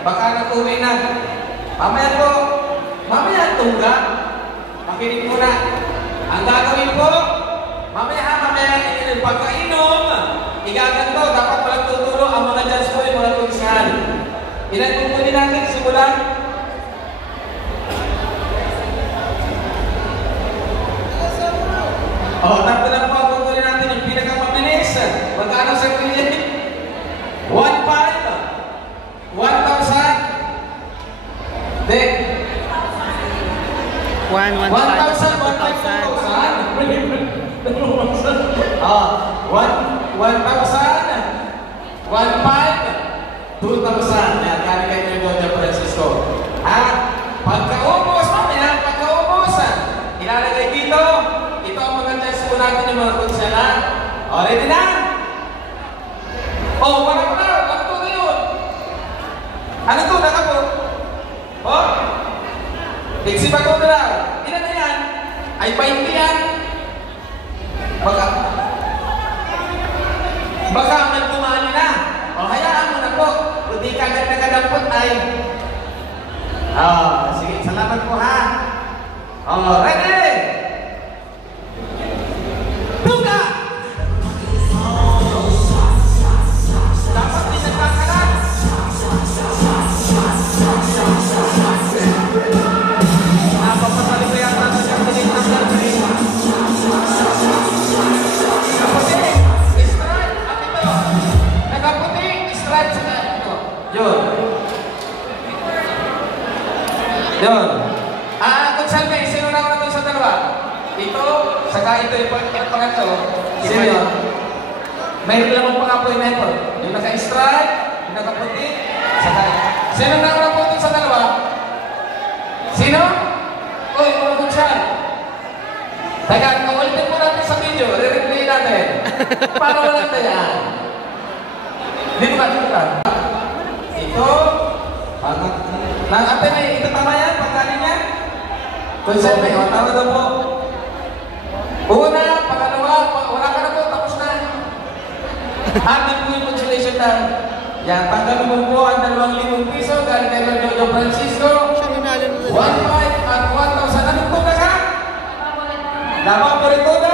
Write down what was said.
Baka natuloy na. Mamaya po, mamaya tungga. Makinig po na. Ang gagawin po, mamaya pagkainom, igaganto, dapat walang tuturo ang mga judge ko ay walang tulisan. Ilan kukunin natin simulan? Tatlo lang po ang kukunin natin yung pinakamabilis. Magkano sa kunin? 1,500. 1,000. Then 1,000, 2,000. Yan, kami kayo ni Don Francisco. Pagkaubos, mamaya, pagkaubos, ilalagay dito. Ito ang mga test po natin yung mga kunsela. Ready na? Wala ko na. Ano to na yun? Ano to? Naka po? Fixi ba ko na lang? Ilan na yan? Ay 20 yan. Baka may tumali na. Hayaan mo na po. Hindi ka agad nakadampot ay. Sige, salamat po ha. Ready? Tungga! Dapat din nagkakalat. Napapasali ko yata sa siyang tinig ng gagawin. Nakaputi, strike. At ito. Nakaputi, strike sa ito. Yun. Konsalve, sino na ako na ito sa dalawa? Ito, saka ito yung pangatlo. Sino yun? Mayroon lang ang pangapoy na ito. Yung naka-strike, yung nakaputi, saka ito. Sino na ako na po ito sa dalawa? Sino? Mga kunsal. Teka, ulitin po natin sa video. Re-replay natin. Para walang tayaan. Dito ka. Ito. Ate, ito tama yan? Pagkanin niya? Kunsal, tama na po. Una, pangalawa, wala ka na po, tapos na. Atin po yung consolation na. Yan, tanggalin mo po ang 2,000 piso galing kay Don Francisco. 1,500 at 1,000. Anong po ka? Lamang po rin po na.